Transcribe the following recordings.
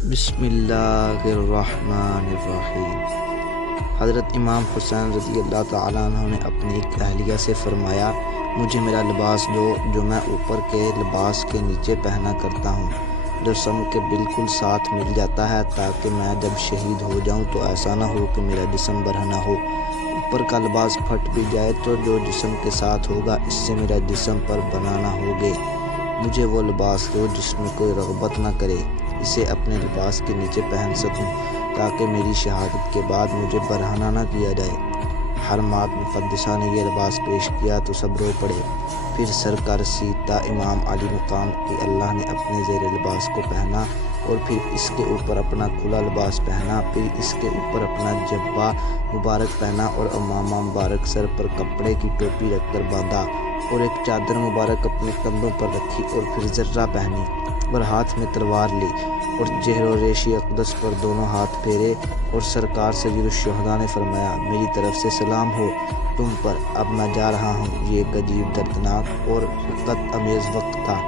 بسم اللہ الرحمن الرحیم۔ حضرت امام حسین رضی اللہ تعالیٰ عنہ نے اپنی ایک اہلیہ سے فرمایا، مجھے میرا لباس دو جو میں اوپر کے لباس کے نیچے پہنا کرتا ہوں، جسم کے بالکل ساتھ مل جاتا ہے، تاکہ میں جب شہید ہو جاؤں تو ایسا نہ ہو کہ میرا جسم برہنہ ہو۔ اوپر کا لباس پھٹ بھی جائے تو جو جسم کے ساتھ ہوگا اس سے میرا جسم پر بنا نہ ہوگے۔ مجھے وہ لباس دو جس میں کوئی رغبت نہ کرے، اسے اپنے لباس کے نیچے پہن سکوں، تاکہ میری شہادت کے بعد مجھے برہنہ نہ کیا جائے۔ حرمات مقدسہ نے یہ لباس پیش کیا تو سب رو پڑے۔ پھر سرکار سیدہ امام علی مقام کی اللہ نے اپنے زیر لباس کو پہنا، اور پھر اس کے اوپر اپنا کھلا لباس پہنا، پھر اس کے اوپر اپنا جبہ مبارک پہنا اور امامہ مبارک سر پر کپڑے کی ٹوپی رکھ کر باندھا، اور ایک چادر مبارک اپنے کندھوں پر رکھی، اور پھر زرہ پہنی اور ہاتھ میں تلوار لی، اور چہر و ریش اقدس پر دونوں ہاتھ پھیرے، اور سرکار سید الشہداء نے فرمایا، میری طرف سے سلام ہو تم پر، اب میں جا رہا ہوں۔ یہ ایک عجیب، دردناک اور رقت امیز وقت تھا،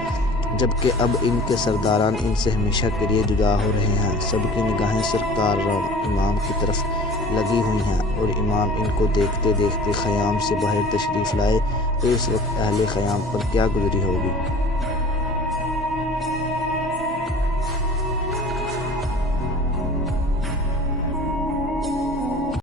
جبکہ اب ان کے سرداران ان سے ہمیشہ کے لیے جدا ہو رہے ہیں۔ سب کی نگاہیں سرکار امام کی طرف لگی ہوئی ہیں، اور امام ان کو دیکھتے دیکھتے خیام سے باہر تشریف لائے، تو اس وقت اہل خیام پر کیا گزری ہوگی۔